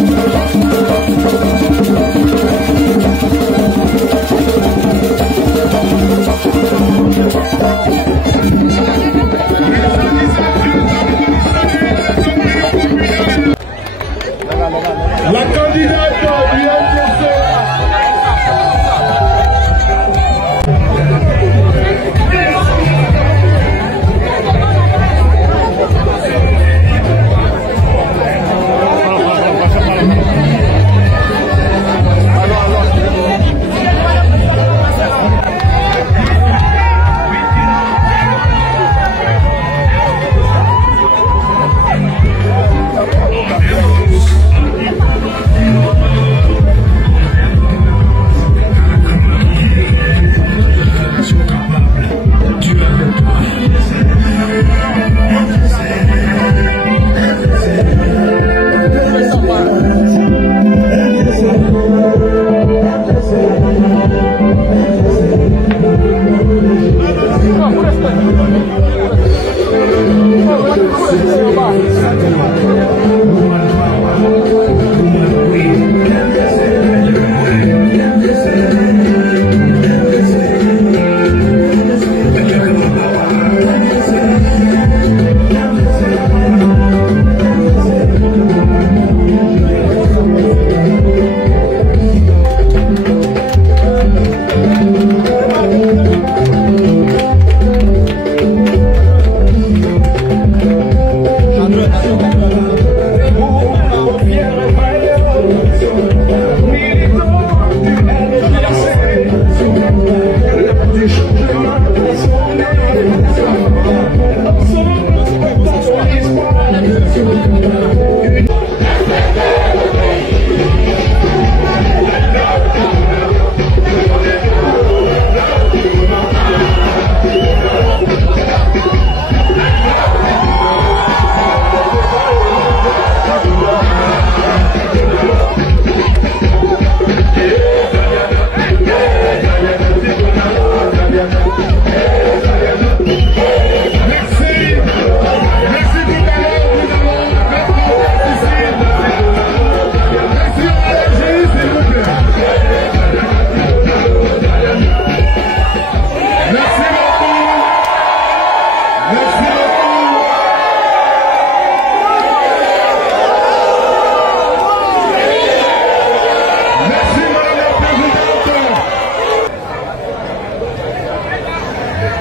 La candidate du MDC.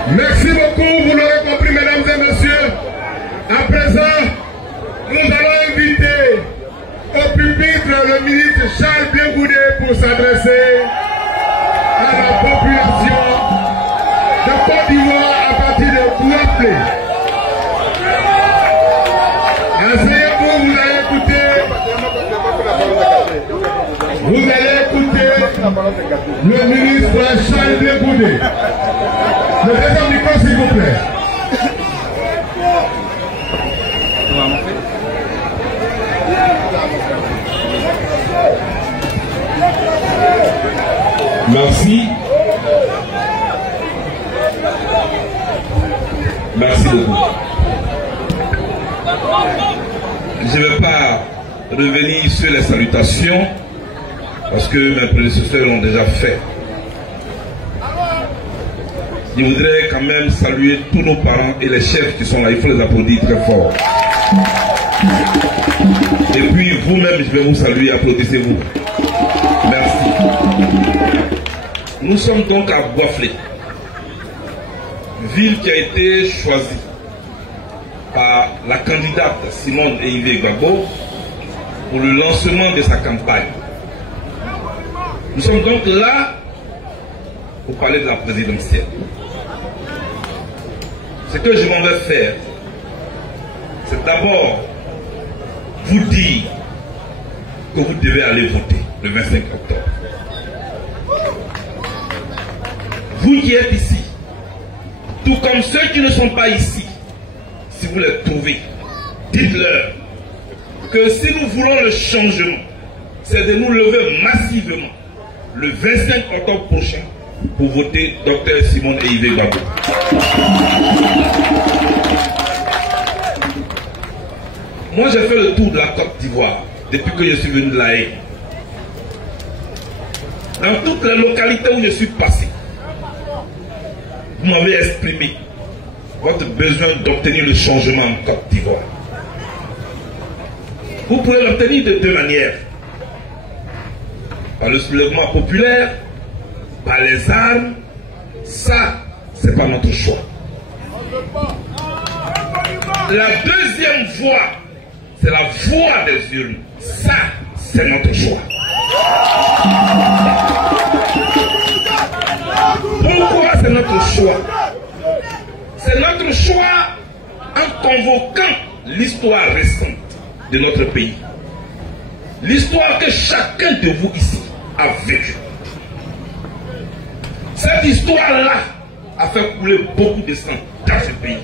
Merci beaucoup, vous l'aurez compris, mesdames et messieurs. À présent, nous allons inviter au pupitre le ministre Charles Bien-Goudé pour s'adresser à la population de Côte d'Ivoire à partir de Bouaplé. Asseyez-vous, vous allez écouter le ministre Charles Bien-Goudé. Le deuxième micro, s'il vous plaît. Merci. Merci beaucoup. Je ne vais pas revenir sur les salutations parce que mes prédécesseurs l'ont déjà fait. Je voudrais quand même saluer tous nos parents et les chefs qui sont là. Il faut les applaudir très fort. Et puis vous-même, je vais vous saluer. Applaudissez-vous. Merci. Nous sommes donc à Bouaplé, ville qui a été choisie par la candidate Simone Eyivé Gbagbo pour le lancement de sa campagne. Nous sommes donc là pour parler de la présidentielle. Ce que je m'en vais faire, c'est d'abord vous dire que vous devez aller voter le 25 octobre. Vous qui êtes ici, tout comme ceux qui ne sont pas ici, si vous les trouvez, dites-leur que si nous voulons le changement, c'est de nous lever massivement le 25 octobre prochain pour voter Dr Simone Eyivé Gbagbo. Moi j'ai fait le tour de la Côte d'Ivoire depuis que je suis venu de La Haye. Dans toutes les localités où je suis passé, vous m'avez exprimé votre besoin d'obtenir le changement en Côte d'Ivoire. Vous pouvez l'obtenir de deux manières. Par le soulèvement populaire, par les armes, ça, c'est pas notre choix. La deuxième voie, c'est la voie des urnes. Ça, c'est notre choix. Pourquoi c'est notre choix? C'est notre choix en convoquant l'histoire récente de notre pays. L'histoire que chacun de vous ici a vécue. Cette histoire-là a fait couler beaucoup de sang dans ce pays.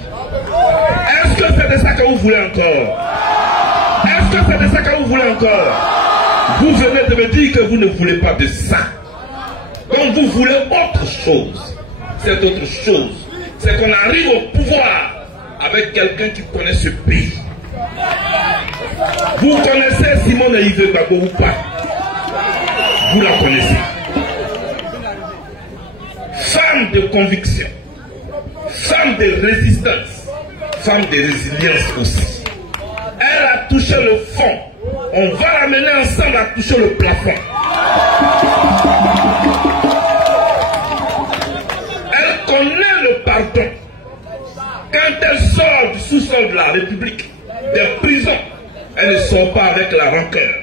Est-ce que c'est de ça que vous voulez encore? Est-ce que c'est de ça que vous voulez encore? Vous venez de me dire que vous ne voulez pas de ça. Donc vous voulez autre chose. Cette autre chose, c'est qu'on arrive au pouvoir avec quelqu'un qui connaît ce pays. Vous connaissez Simone Yves Gbagbo ou pas? Vous la connaissez. Femme de conviction, femme de résistance, femme de résilience aussi. Elle a touché le fond. On va l'amener ensemble à toucher le plafond. Elle connaît le pardon. Quand elle sort du sous-sol de la République, des prisons, elle ne sort pas avec la rancœur.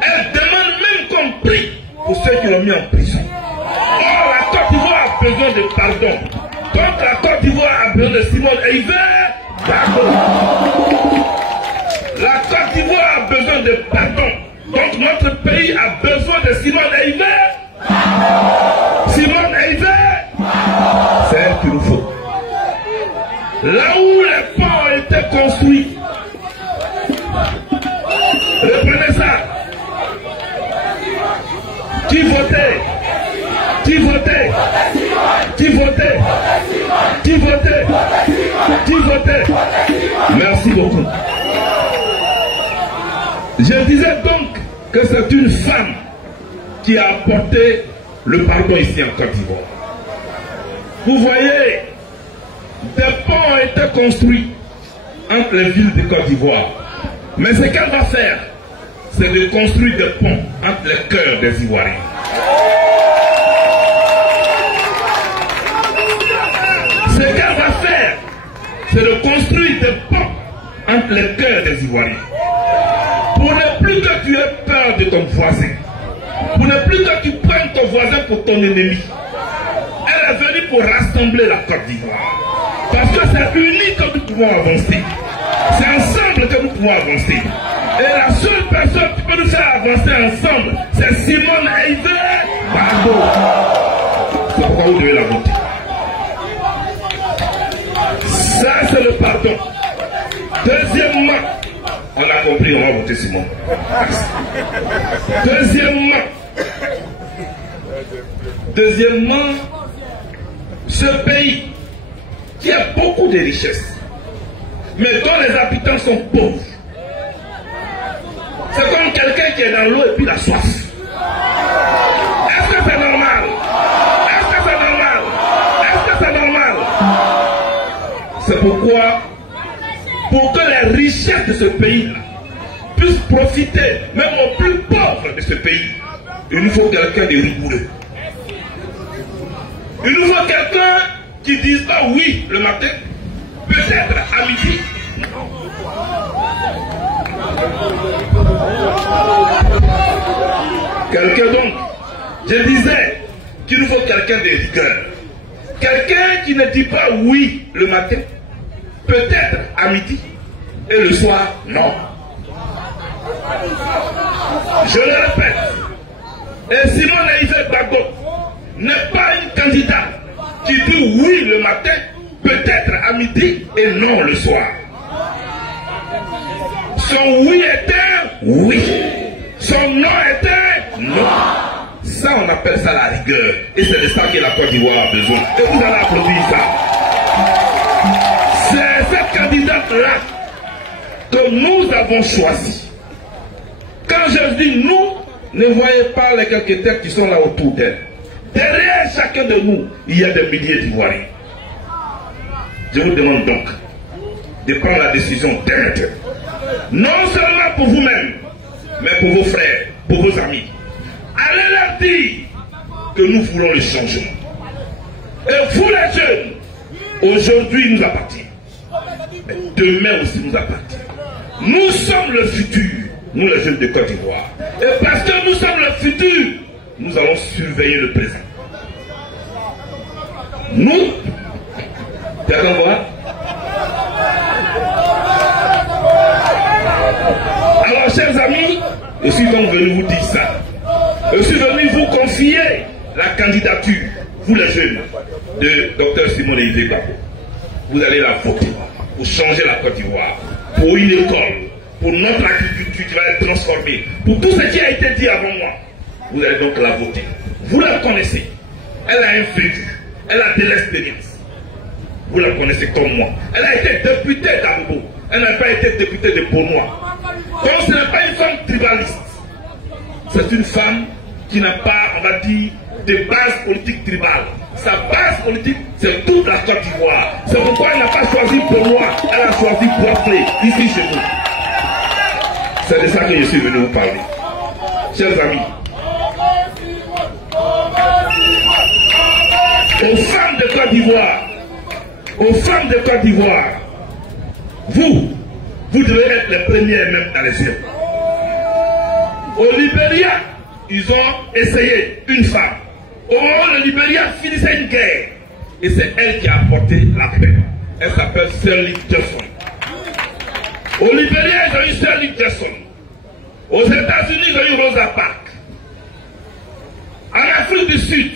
Elle demande même qu'on prie pour ceux qui l'ont mis en prison. Or, la Côte d'Ivoire a besoin de pardon. Donc, la Côte d'Ivoire a besoin de Simone Yves Gbagbo. La Côte d'Ivoire a besoin de pardon. Donc, notre pays a besoin de Simone Yves. Simone Yves, c'est elle qu'il nous faut. Là où les ponts ont été construits, reprenez ça. Qui votait? Qui votait? Qui votait? Qui votait? Qui votait? Merci beaucoup. Je disais donc que c'est une femme qui a apporté le pardon ici en Côte d'Ivoire. Vous voyez, des ponts ont été construits entre les villes de Côte d'Ivoire. Mais ce qu'elle va faire, c'est de construire des ponts entre les cœurs des Ivoiriens. Ce qu'elle va faire, c'est de construire des ponts entre les cœurs des Ivoiriens. Pour ne plus que tu aies peur de ton voisin. Pour ne plus que tu prennes ton voisin pour ton ennemi. Elle est venue pour rassembler la Côte d'Ivoire. Parce que c'est unis que nous pouvons avancer. C'est ensemble que nous pouvons avancer. Et la seule personne qui peut nous faire avancer ensemble, c'est Simone Yves Gbagbo. C'est pourquoi vous devez la voter. Ça, c'est le pardon. Deuxièmement, on a compris, on va voter Simone. Deuxièmement, ce pays qui a beaucoup de richesses, mais dont les habitants sont pauvres. C'est comme quelqu'un qui est dans l'eau et puis la soif. Est-ce que c'est normal? Est-ce que c'est normal? Est-ce que c'est normal? C'est pourquoi, pour que les richesses de ce pays-là puissent profiter même aux plus pauvres de ce pays, il nous faut quelqu'un de rigoureux. Il nous faut quelqu'un qui dise pas oui le matin, peut-être à midi. Quelqu'un donc, je disais qu'il nous faut quelqu'un de rigueur. Quelqu'un qui ne dit pas oui le matin, peut-être à midi, et le soir, non. Je le répète, et Simone Yves Gbagbo n'est pas une candidate qui dit oui le matin, peut-être à midi, et non le soir. Son oui était oui. Son non était non. Ça, on appelle ça la rigueur. Et c'est de ça que la Côte d'Ivoire a besoin. Et vous allez applaudir ça. C'est cette candidate-là que nous avons choisie États-Unis, nous, ne voyez pas les quelques têtes qui sont là autour d'elle. Derrière chacun de nous, il y a des milliers d'Ivoiriens. Je vous demande donc de prendre la décision d'être, non seulement pour vous-même, mais pour vos frères, pour vos amis. Allez leur dire que nous voulons le changement. Et vous les jeunes, aujourd'hui nous appartient. Mais demain aussi nous appartient. Nous sommes le futur, nous les jeunes de Côte d'Ivoire. Et parce que nous sommes le futur, nous allons surveiller le présent. Nous, d'accord, voir. Alors, chers amis, je suis donc venu vous dire ça. Je suis venu vous confier la candidature, vous les jeunes, de Dr Simon Olivier Gbagbo. Vous allez la voter pour changer la Côte d'Ivoire, pour une école, pour notre agriculture qui va être transformée, pour tout ce qui a été dit avant moi. Vous allez donc la voter. Vous la connaissez. Elle a un vécu. Elle a de l'expérience. Vous la connaissez comme moi. Elle a été députée d'Arbo. Elle n'a pas été députée de Beaunois. Donc ce n'est pas une femme tribaliste. C'est une femme qui n'a pas, on va dire, de base politique tribale. Sa base politique, c'est toute la Côte d'Ivoire. C'est pourquoi elle n'a pas choisi Beaunois. Elle a choisi Boisflé, ici chez nous. C'est de ça que je suis venu vous parler. Chers amis, aux femmes de Côte d'Ivoire, aux femmes de Côte d'Ivoire, vous devez être les premiers même dans les yeux. Au Libéria, ils ont essayé une femme. Au moment où le Libéria finissait une guerre, et c'est elle qui a apporté la paix. Elle s'appelle Sirleaf Jackson. Au Libéria, ils ont eu Sirleaf Jackson. Aux États-Unis, ils ont eu Rosa Parks. En Afrique du Sud,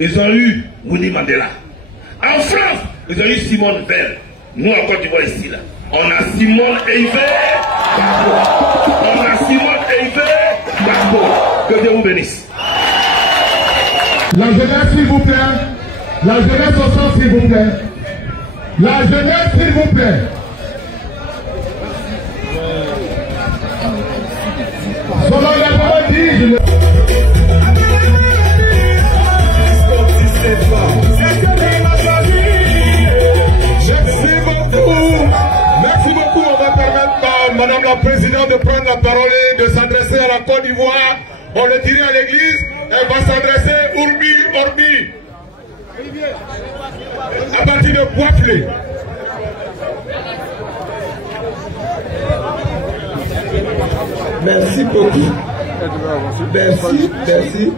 ils ont eu Winnie Mandela. En France, ils ont eu Simone Veil. Nous, en Côte d'Ivoire, ici, là, on a Simone Eivé Gbagbo. On a Simone Eivé Gbagbo. Que Dieu vous bénisse. La jeunesse, s'il vous plaît. La jeunesse au centre, s'il vous plaît. La jeunesse, s'il vous plaît. Selon la parole dit, Merci beaucoup. On va permettre à Madame la Présidente de prendre la parole et de s'adresser à la Côte d'Ivoire. On le dirait à l'église, elle va s'adresser Orbi, à partir de Boisflé. Merci beaucoup. Merci.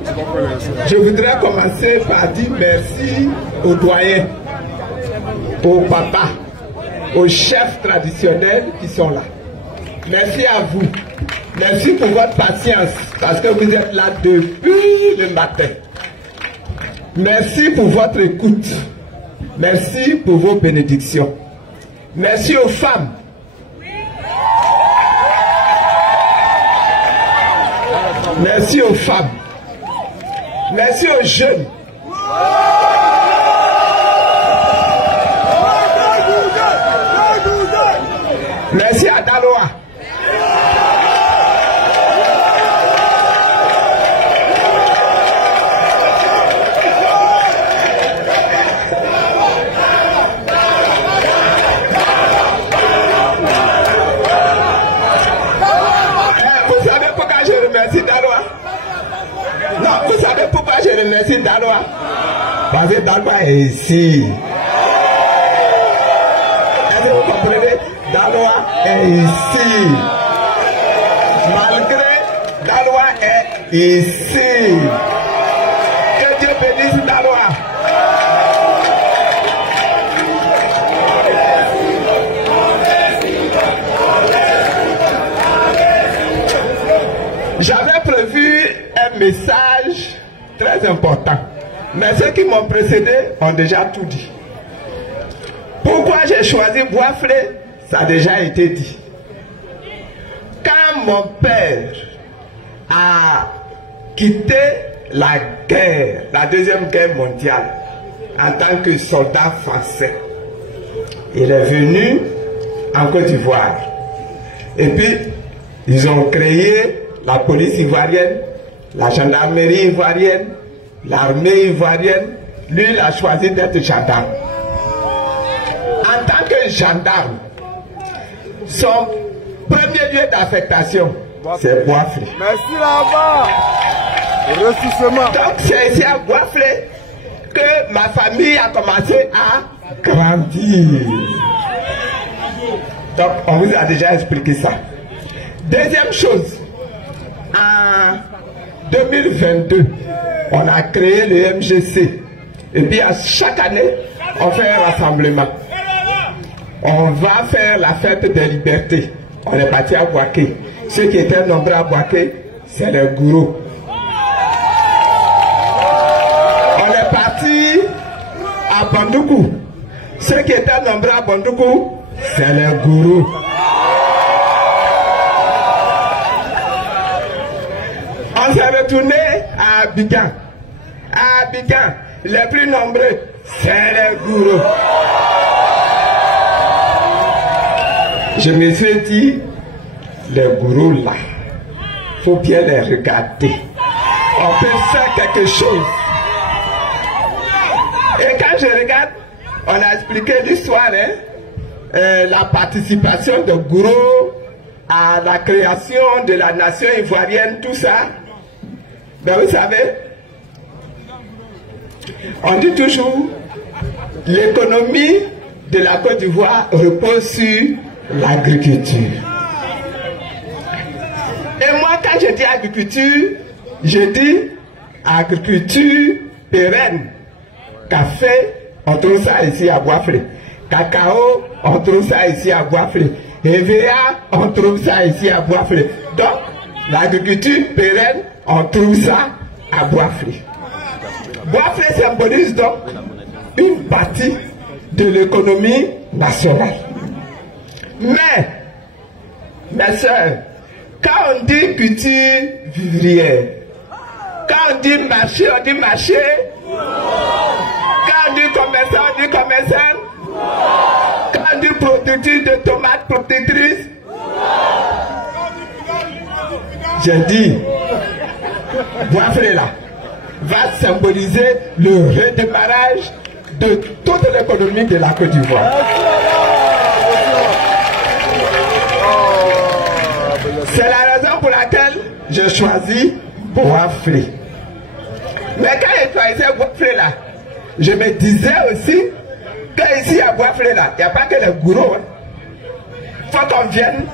Je voudrais commencer par dire merci aux doyens, aux papas, aux chefs traditionnels qui sont là. Merci à vous. Merci pour votre patience, parce que vous êtes là depuis le matin. Merci pour votre écoute. Merci pour vos bénédictions. Merci aux femmes. Merci aux femmes. Merci aux jeunes. Merci à Daloa. Vous savez pourquoi je remercie Daloa? Non, vous savez pourquoi je remercie Daloa? Parce que Daloa est ici. Est-ce que vous comprenez? Daloa est ici. Malgré Daloa est ici. Que Dieu bénisse Daloa. J'avais prévu un message très important, mais ceux qui m'ont précédé ont déjà tout dit. Pourquoi j'ai choisi Boisflé? Ça a déjà été dit. Quand mon père a quitté la guerre, la deuxième guerre mondiale, en tant que soldat français, il est venu en Côte d'Ivoire. Et puis, ils ont créé la police ivoirienne, la gendarmerie ivoirienne, l'armée ivoirienne. Lui, il a choisi d'être gendarme. En tant que gendarme, son premier lieu d'affectation, c'est Boisflé. Merci là-bas. Donc c'est ici à Boisflé que ma famille a commencé à grandir. Donc on vous a déjà expliqué ça. Deuxième chose, en 2022, on a créé le MGC. Et puis à chaque année, on fait un rassemblement. On va faire la fête des libertés. On est parti à Boaké. Ceux qui étaient nombreux à Boaké, c'est les gourous. On est parti à Bandoukou. Ceux qui étaient nombreux à Bandoukou, c'est les gourous. On s'est retourné à Abidjan. À Abidjan, les plus nombreux, c'est les gourous. Je me suis dit, les gourous là, il faut bien les regarder. On peut faire quelque chose. Et quand je regarde, on a expliqué l'histoire, la participation de gourous à la création de la nation ivoirienne, tout ça. Ben vous savez, on dit toujours, l'économie de la Côte d'Ivoire repose sur l'agriculture. Et moi, quand je dis agriculture, je dis agriculture pérenne. Café, on trouve ça ici à Boisflé. Cacao, on trouve ça ici à Boisflé. EVA, on trouve ça ici à Boisflé. Donc, l'agriculture pérenne, on trouve ça à Boisflé. Boisflé symbolise donc une partie de l'économie nationale. Mais, mes soeurs, quand on dit culture vivrière, quand on dit marché, on dit marché. Quand on dit commerçant, on dit commerçant. Quand on dit productrice de tomates, productrice. J'ai dit, Boisflé là va symboliser le redémarrage de toute l'économie de la Côte d'Ivoire. C'est la raison pour laquelle j'ai choisi Boisflé. Mais quand je choisissais Boisflé là, je me disais aussi qu'ici à Boisflé là, il n'y a pas que les gourous. Il faut qu'on vienne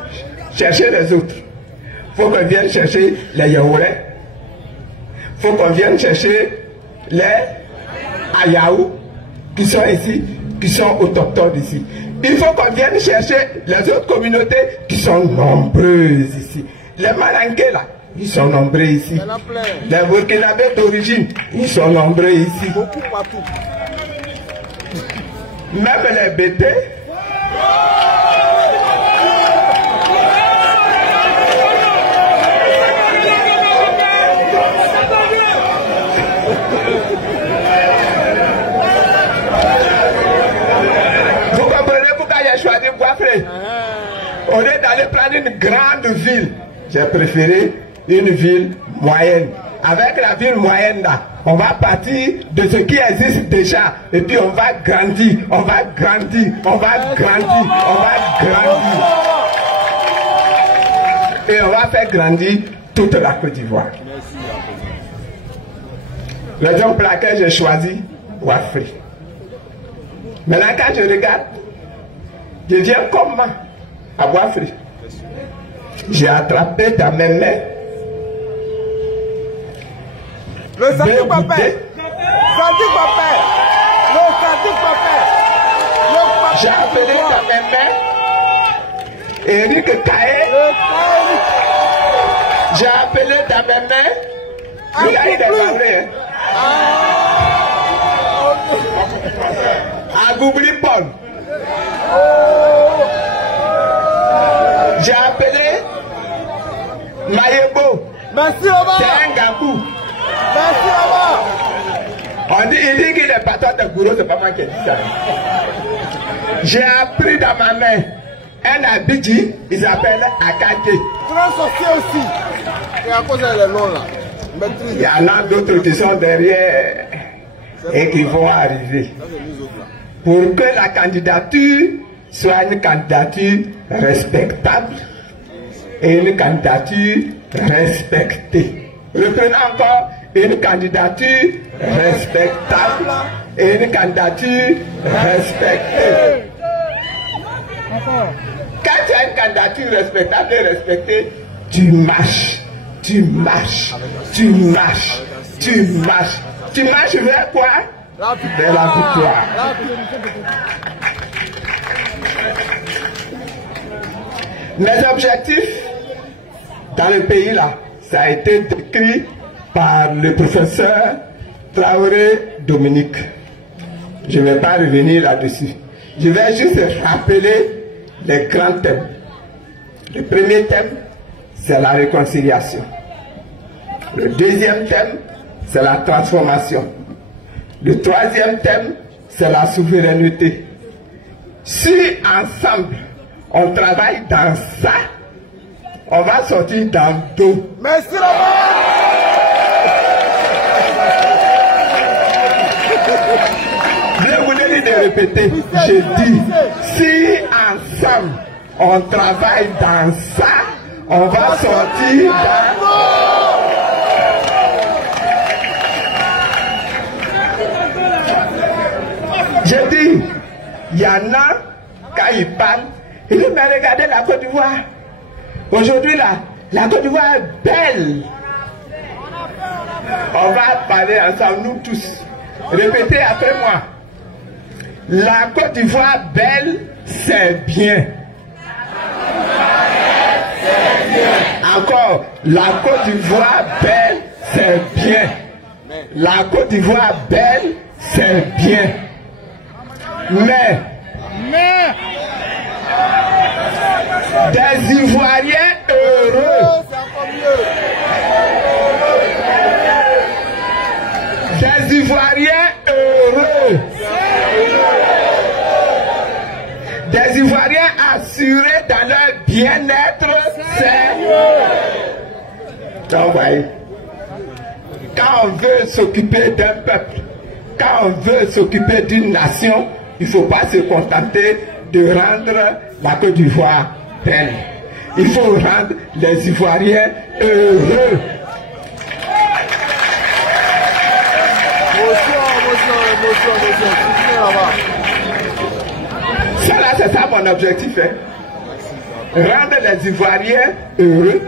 chercher les autres. Il faut qu'on vienne chercher les Yaourais. Il faut qu'on vienne chercher les Ayaou qui sont ici, qui sont autochtones ici. Il faut qu'on vienne chercher les autres communautés qui sont nombreuses ici. Les Malangués là, ils sont nombreux ici. Les Burkinabés d'origine, ils sont nombreux ici. Beaucoup partout. Même les Bétés. Vous comprenez pourquoi j'ai choisi Boisflé? Au lieu d'aller prendre une grande ville, j'ai préféré une ville moyenne. Avec la ville moyenne là, on va partir de ce qui existe déjà et puis on va grandir, on va grandir, on va grandir, on va grandir. Et on va faire grandir toute la Côte d'Ivoire. Raison pour laquelle j'ai choisi Boisflé. Maintenant quand je regarde, je viens comment à Boisflé. J'ai attrapé dans mes mains le Santi Papé. Santi Papé. Le Santi Papé. J'ai appelé dans mes mains Eric Kaé. J'ai appelé dans mes mains. Il a eu des parlé. Agoubri Paul. J'ai appelé Mayebo. Merci Omar. C'est un Gabou. Merci Omar. On dit, il dit qu'il est patron de gourou, c'est pas moi qui ai dit ça. J'ai appris dans ma main un Abidji, il s'appelle Akake. Grand sorcier aussi. Il y en a d'autres qui sont derrière et qui vont arriver. Pour que la candidature soit une candidature respectable et une candidature respectée. Reprenons encore une candidature respectable et une candidature respectée. Quand tu as une candidature respectable et respectée, tu marches, tu marches, tu marches, tu marches. Tu marches vers quoi? Vers la victoire. Mes objectifs dans le pays là, ça a été décrit par le professeur Traoré Dominique. Je ne vais pas revenir là-dessus. Je vais juste rappeler les grands thèmes. Le premier thème, c'est la réconciliation. Le deuxième thème, c'est la transformation. Le troisième thème, c'est la souveraineté. Si ensemble, on travaille dans ça, on va sortir dans deux. Merci Je voulais dire de répéter. J'ai dit, si ensemble, on travaille dans ça, on va sortir dans... J'ai dit, il y en a, quand ils parlent, ils disent, mais regardez la Côte d'Ivoire. Aujourd'hui, la Côte d'Ivoire est belle. On va parler ensemble, nous tous. Répétez après moi. La Côte d'Ivoire belle, c'est bien. Encore, la Côte d'Ivoire belle, c'est bien. La Côte d'Ivoire belle, c'est bien. Mais des Ivoiriens heureux, des Ivoiriens heureux, des Ivoiriens assurés dans leur bien-être, c'est... Donc, voyez, quand on veut s'occuper d'un peuple, quand on veut s'occuper d'une nation, il ne faut pas se contenter de rendre la Côte d'Ivoire belle. Il faut rendre les Ivoiriens heureux. Ça là, c'est ça mon objectif. Hein? Rendre les Ivoiriens heureux,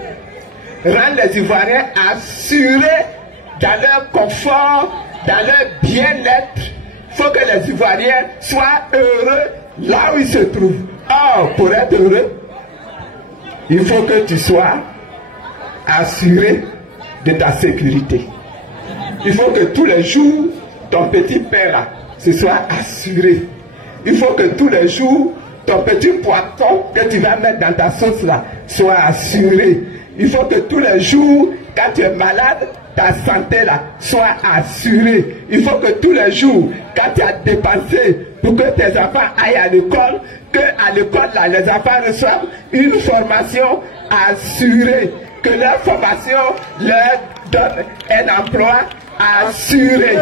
rendre les Ivoiriens assurés dans leur confort, dans leur bien-être. Il faut que les Ivoiriens soient heureux là où ils se trouvent. Or, pour être heureux, il faut que tu sois assuré de ta sécurité. Il faut que tous les jours, ton petit père là, se soit assuré. Il faut que tous les jours, ton petit poisson que tu vas mettre dans ta sauce là, soit assuré. Il faut que tous les jours, quand tu es malade, ta santé là soit assurée. Il faut que tous les jours, quand tu as dépensé pour que tes enfants aillent à l'école, que à l'école là, les enfants reçoivent une formation assurée. Que leur formation leur donne un emploi assuré.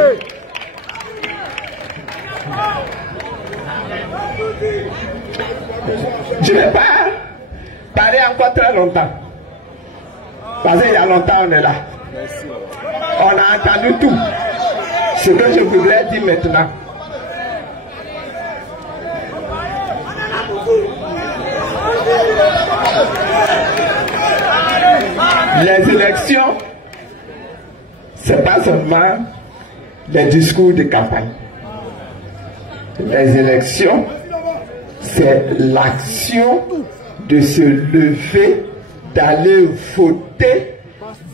Je ne vais pas parler encore très longtemps. Parce qu'il y a longtemps on est là. On a entendu tout. Ce que je voudrais dire maintenant. Les élections, c'est pas seulement les discours de campagne. Les élections, c'est l'action de se lever, d'aller voter,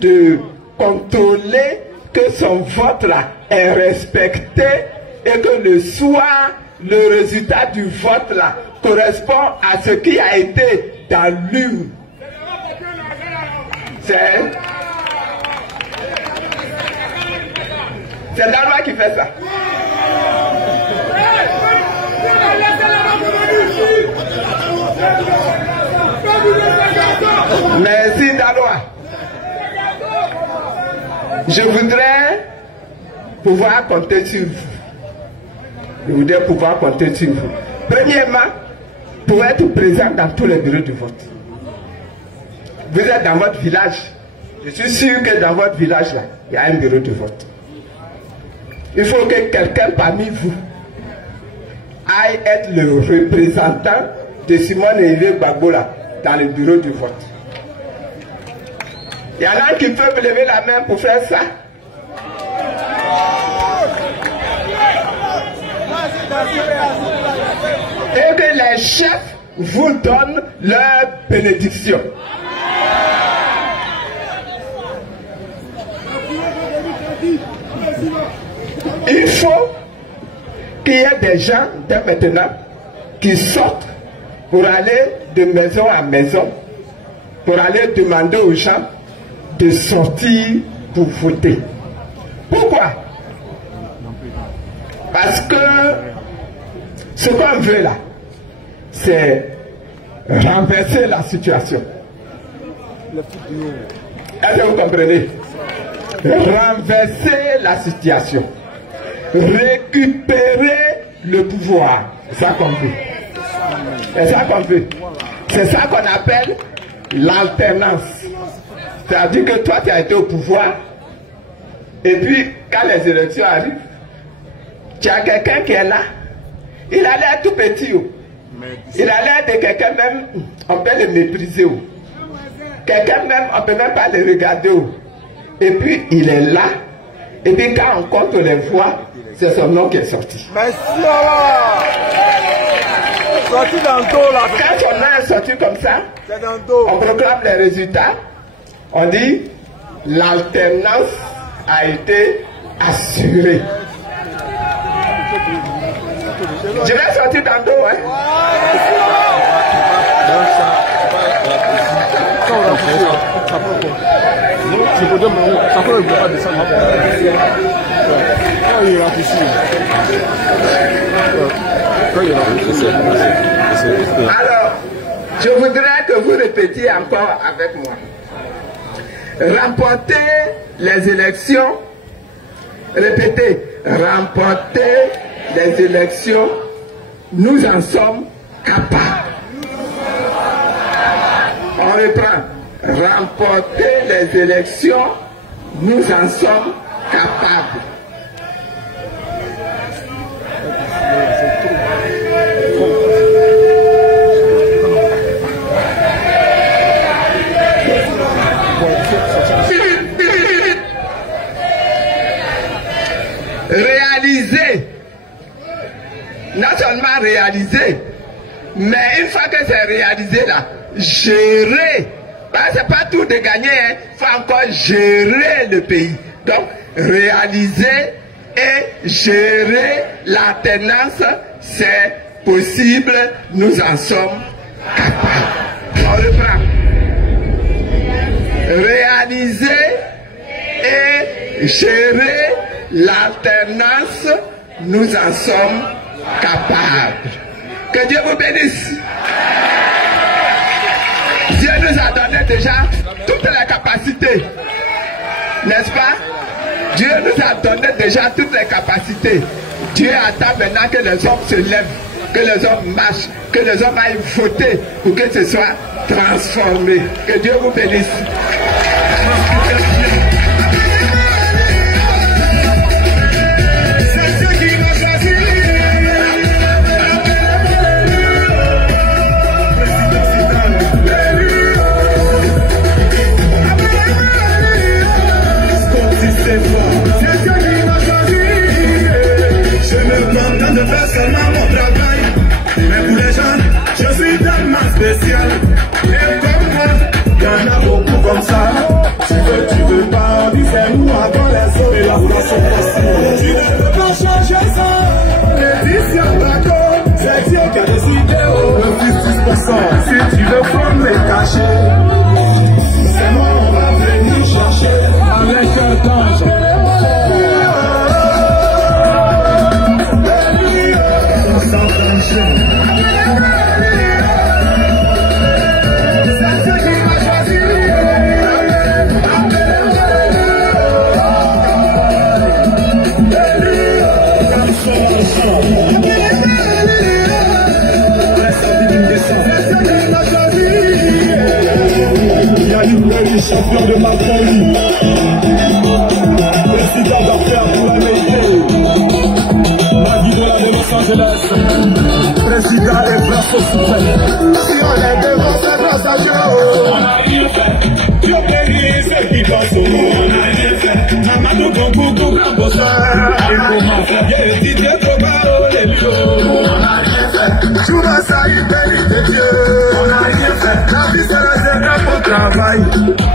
de contrôler que son vote là est respecté et que le soir, le résultat du vote là correspond à ce qui a été dans l'urne. C'est la loi qui fait ça. Merci la loi. Je voudrais pouvoir compter sur vous. Je voudrais pouvoir compter sur vous. Premièrement, pour être présent dans tous les bureaux de vote. Vous êtes dans votre village. Je suis sûr que dans votre village, là, il y a un bureau de vote. Il faut que quelqu'un parmi vous aille être le représentant de Simone Elie Gbagbo dans le bureau de vote. Il y en a qui peuvent lever la main pour faire ça. Et que les chefs vous donnent leur bénédiction. Il faut qu'il y ait des gens dès maintenant qui sortent pour aller de maison à maison, pour aller demander aux gens de sortir pour voter. Pourquoi? Parce que ce qu'on veut là, c'est renverser la situation. Est-ce que vous comprenez? Renverser la situation. Récupérer le pouvoir. C'est ça qu'on veut. C'est ça qu'on veut. C'est ça qu'on appelle l'alternance. C'est-à-dire que toi, tu as été au pouvoir. Et puis, quand les élections arrivent, tu as quelqu'un qui est là. Il a l'air tout petit. Il a l'air de quelqu'un même, on peut le mépriser. Quelqu'un même, on ne peut même pas le regarder. Et puis, il est là. Et puis, quand on compte les voix, c'est son nom qui est sorti. Merci, sorti dans le dos, là. Quand on a un sorti comme ça, dans le dos. On proclame les résultats. On dit l'alternance a été assurée. Je vais sortir dans le dos, hein. Alors, je voudrais que vous répétiez encore avec moi. Remporter les élections. Répétez. Remporter les élections. Nous en sommes capables. On reprend. Remporter les élections. Nous en sommes capables. Réaliser, non seulement réaliser, mais une fois que c'est réalisé là, gérer, c'est pas tout de gagner, il faut encore gérer le pays. Donc, réaliser et gérer l'alternance, c'est possible, nous en sommes capables. On reprend. Réaliser et gérer l'alternance, nous en sommes capables. Que Dieu vous bénisse. Dieu nous a donné déjà toutes les capacités. N'est-ce pas? Dieu nous a donné déjà toutes les capacités. Dieu attend maintenant que les hommes se lèvent, que les hommes marchent, que les hommes aillent voter pour que ce soit transformé. Que Dieu vous bénisse. De faire seulement mon travail. Mais pour les gens, je suis tellement spécial. Et comme moi, il y en a beaucoup comme ça. Tu veux pas, dis-nous avant les autres. Et la voix sont possibles. Tu ne peux pas changer ça. L'édition d'accord, c'est Dieu qui a décidé. Le 6%, si tu veux prendre les cachets, c'est moi, on va venir chercher. Avec un danger. de Marseille. Président d'affaires pour l'Amérique. Madidona de Los Angeles. Président et braceau suprême. Si on est devant, c'est grâce à Dieu. On a rien fait. Dieu bénit ceux qui pensent. On a rien fait. Amadou Gombou, grand bosseur. Et Didier Tobao, les lions. On a rien fait. Chouba Saïd, béni de Dieu. On a rien fait. La vie, c'est le pour travail.